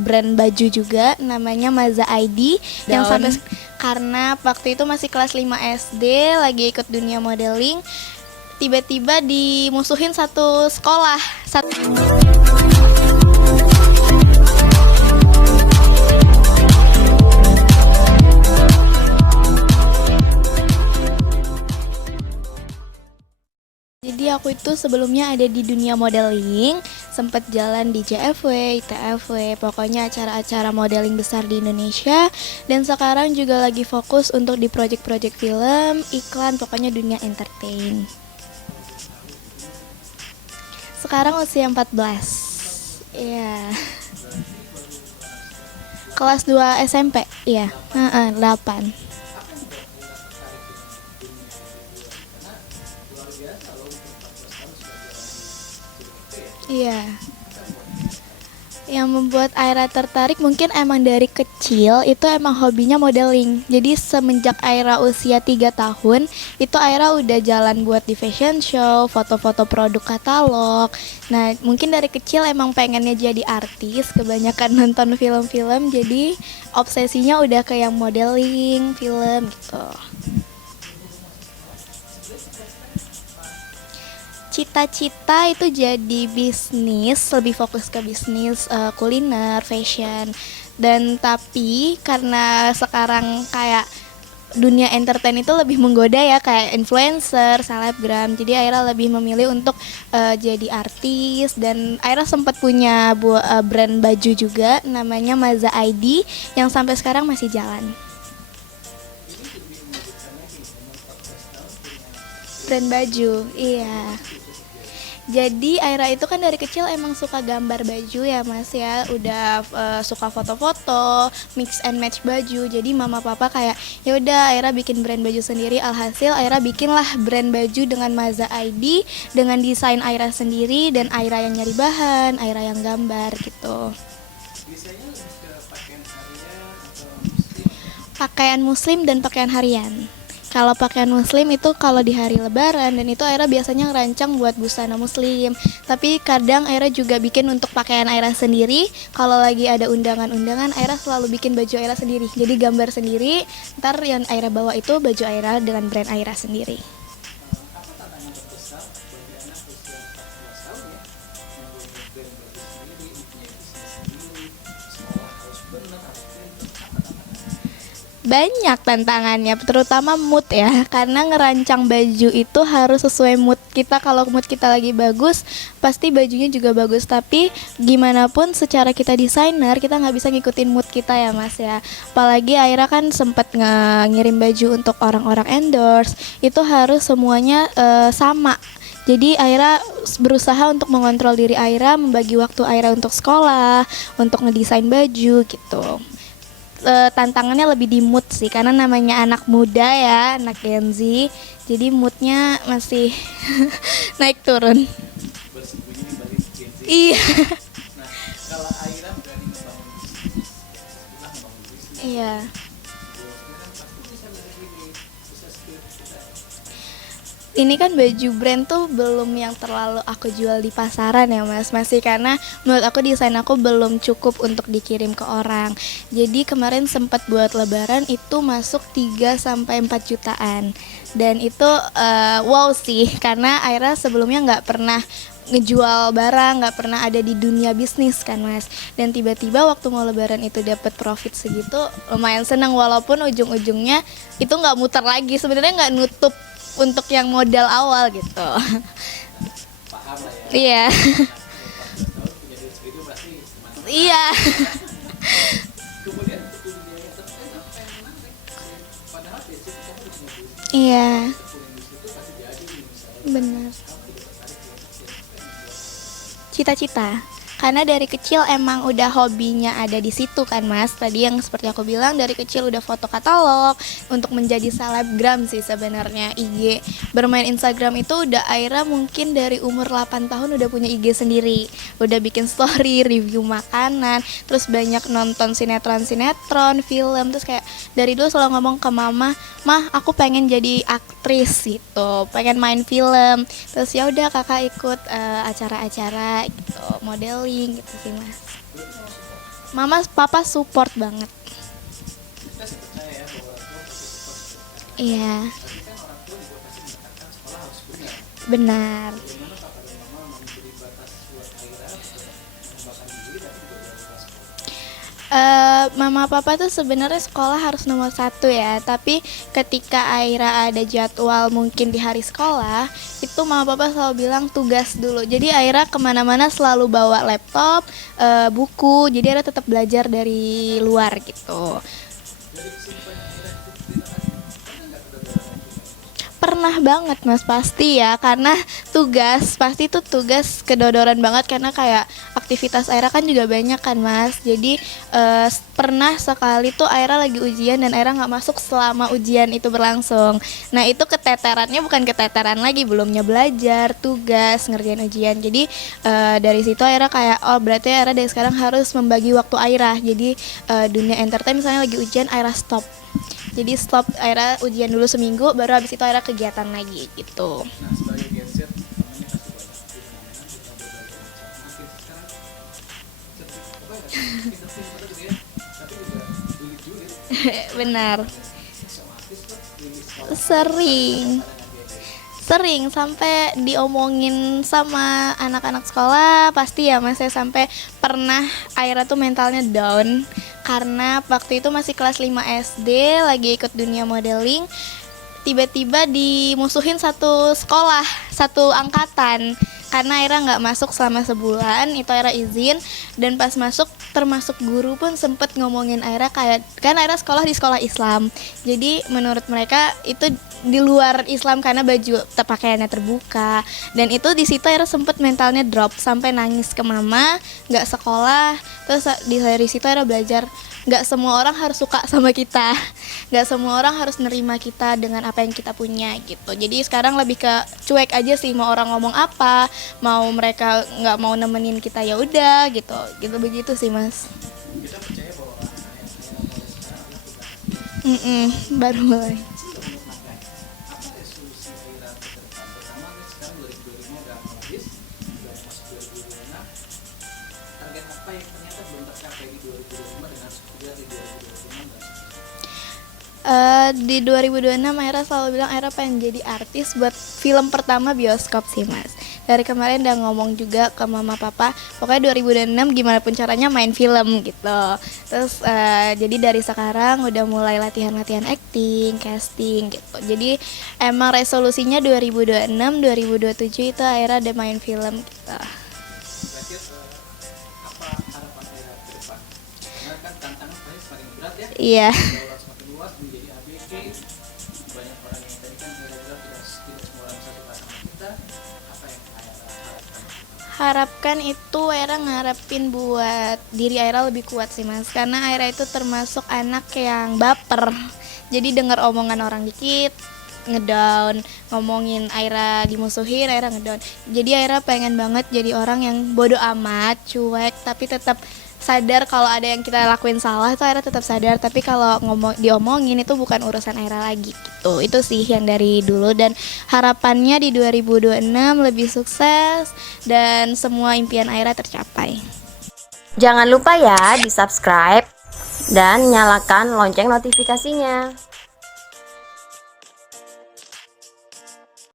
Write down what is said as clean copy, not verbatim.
Brand baju juga namanya Maza ID yang sampai karena waktu itu masih kelas 5 SD lagi ikut dunia modeling, tiba-tiba dimusuhin satu sekolah. Jadi aku itu sebelumnya ada di dunia modeling, sempat jalan di JFW, ITFW, pokoknya acara-acara modeling besar di Indonesia. Dan sekarang juga lagi fokus untuk di project-project film, iklan, pokoknya dunia entertain. Sekarang usia 14. Iya. Kelas 2 SMP, iya. 8. Iya. Yang membuat Aira tertarik mungkin emang dari kecil itu emang hobinya modeling. Jadi semenjak Aira usia 3 tahun, itu Aira udah jalan buat di fashion show, foto-foto produk katalog. Nah, mungkin dari kecil emang pengennya jadi artis, kebanyakan nonton film-film, jadi obsesinya udah ke yang modeling, film gitu. Cita-cita itu jadi bisnis, lebih fokus ke bisnis kuliner, fashion. Dan tapi karena sekarang kayak dunia entertain itu lebih menggoda ya, kayak influencer, selebgram. Jadi Aira lebih memilih untuk jadi artis. Dan Aira sempat punya brand baju juga namanya Maza ID yang sampai sekarang masih jalan. Brand baju, iya. Jadi Aira itu kan dari kecil emang suka gambar baju ya Mas ya, udah suka foto-foto, mix and match baju. Jadi mama papa kayak ya udah Aira bikin brand baju sendiri. Alhasil Aira bikinlah brand baju dengan Maza ID, dengan desain Aira sendiri dan Aira yang nyari bahan, Aira yang gambar gitu. Pakaian muslim dan pakaian harian. Kalau pakaian muslim itu kalau di hari lebaran, dan itu Aira biasanya ngerancang buat busana muslim. Tapi kadang Aira juga bikin untuk pakaian Aira sendiri. Kalau lagi ada undangan-undangan, Aira selalu bikin baju Aira sendiri. Jadi gambar sendiri, ntar yang Aira bawa itu baju Aira dengan brand Aira sendiri. Banyak tantangannya, terutama mood ya, karena ngerancang baju itu harus sesuai mood kita. Kalau mood kita lagi bagus, pasti bajunya juga bagus. Tapi gimana pun secara kita desainer, kita nggak bisa ngikutin mood kita ya Mas ya. Apalagi Aira kan sempat ngirim baju untuk orang-orang endorse, itu harus semuanya sama. Jadi Aira berusaha untuk mengontrol diri Aira, membagi waktu Aira untuk sekolah, untuk ngedesain baju gitu. Tantangannya lebih di mood sih, karena namanya anak muda ya, anak Gen Z, jadi moodnya masih naik turun. Iya. Iya. Ini kan baju brand tuh belum yang terlalu aku jual di pasaran ya Mas, masih karena menurut aku desain aku belum cukup untuk dikirim ke orang. Jadi kemarin sempat buat lebaran itu masuk 3-4 jutaan. Dan itu wow sih, karena Aira sebelumnya nggak pernah ngejual barang, nggak pernah ada di dunia bisnis kan Mas. Dan tiba-tiba waktu mau lebaran itu dapat profit segitu, lumayan senang, walaupun ujung-ujungnya itu nggak muter lagi, sebenarnya nggak nutup untuk yang modal awal gitu. Paham lah ya. Iya. Iya. Iya. Benar. Cita-cita. Karena dari kecil emang udah hobinya ada di situ kan Mas. Tadi yang seperti aku bilang, dari kecil udah foto katalog, untuk menjadi selebgram sih sebenarnya IG. Bermain Instagram itu udah Aira mungkin dari umur 8 tahun udah punya IG sendiri. Udah bikin story, review makanan, terus banyak nonton sinetron-sinetron, film. Terus kayak dari dulu selalu ngomong ke mama, "Mah, aku pengen jadi aktris gitu, pengen main film." Terus ya udah kakak ikut acara-acara gitu, modeling gitu sih Mas. Mama papa support banget. Iya, benar. Mama papa tuh sebenarnya sekolah harus nomor satu ya, tapi ketika Aira ada jadwal mungkin di hari sekolah, itu mama papa selalu bilang tugas dulu. Jadi Aira kemana-mana selalu bawa laptop, buku, jadi Aira tetap belajar dari luar gitu. Pernah banget mas, pasti ya, karena pasti tuh tugas kedodoran banget, karena kayak aktivitas Aira kan juga banyak kan mas. Jadi pernah sekali tuh Aira lagi ujian dan Aira nggak masuk selama ujian itu berlangsung. Nah itu keteterannya bukan keteteran lagi, belumnya belajar, tugas, ngerjain ujian. Jadi dari situ Aira kayak, oh berarti Aira dari sekarang harus membagi waktu Aira. Jadi dunia entertain misalnya lagi ujian, Aira stop. Jadi stop, Aira ujian dulu seminggu, baru habis itu Aira kegiatan lagi gitu. Nah, sebagai Gen Z, namanya pasti banyak di mana sekarang cerdik apa ya? Tapi juga julid-julid. Benar. Otomatis tuh rilis sekolah Sering. Sering sampai diomongin sama anak-anak sekolah, pasti ya mas, saya sampai pernah Aira tuh mentalnya down karena waktu itu masih kelas 5 SD, lagi ikut dunia modeling, tiba-tiba dimusuhin satu sekolah, satu angkatan, karena Aira nggak masuk selama sebulan. Itu Aira izin, dan pas masuk termasuk guru pun sempet ngomongin Aira kayak, kan Aira sekolah di sekolah Islam, jadi menurut mereka itu di luar Islam karena baju pakaiannya terbuka. Dan itu di situ Aira sempet mentalnya drop sampai nangis ke mama, nggak sekolah. Terus dari situ Aira belajar nggak semua orang harus suka sama kita, nggak semua orang harus nerima kita dengan apa yang kita punya gitu. Jadi sekarang lebih ke cuek aja sih, mau orang ngomong apa, mau mereka nggak mau nemenin kita ya udah gitu, gitu begitu sih mas. kita percaya bahwa anak-anak yang mulai sekarang itu tugas Baru mulai. sebelum makan. Apa resolusi Aira ke depan? Pertama nih sekarang 2025 udah mau habis, udah masuk 2026. Target apa yang ternyata belum tercapai di 2025 dan harus dikejar di 2026 dan Di 2026 Aira selalu bilang Aira pengen jadi artis buat film pertama bioskop sih mas. Dari kemarin udah ngomong juga ke mama papa, pokoknya 2026 gimana pun caranya main film gitu. Terus jadi dari sekarang udah mulai latihan-latihan acting, casting gitu. Jadi emang resolusinya 2026, 2027 itu Aira udah main film gitu. terakhir apa harapan Aira ke depan? Karena kan tantangan pasti semakin berat ya. Iya. Daulat semakin luas menjadi ABG, banyak orang yang tadi kan Aira tidak semua orang bisa suka sama kita. Apa yang Aira harapkan? Harapkan itu Aira ngarepin buat diri Aira lebih kuat sih mas, karena Aira itu termasuk anak yang baper. Jadi dengar omongan orang dikit ngedown, ngomongin Aira dimusuhin Aira ngedown. Jadi Aira pengen banget jadi orang yang bodoh amat, cuek, tapi tetap sadar kalau ada yang kita lakuin salah itu Aira tetap sadar, tapi kalau diomongin itu bukan urusan Aira lagi gitu. Itu sih yang dari dulu, dan harapannya di 2026 lebih sukses dan semua impian Aira tercapai. Jangan lupa ya di subscribe dan nyalakan lonceng notifikasinya.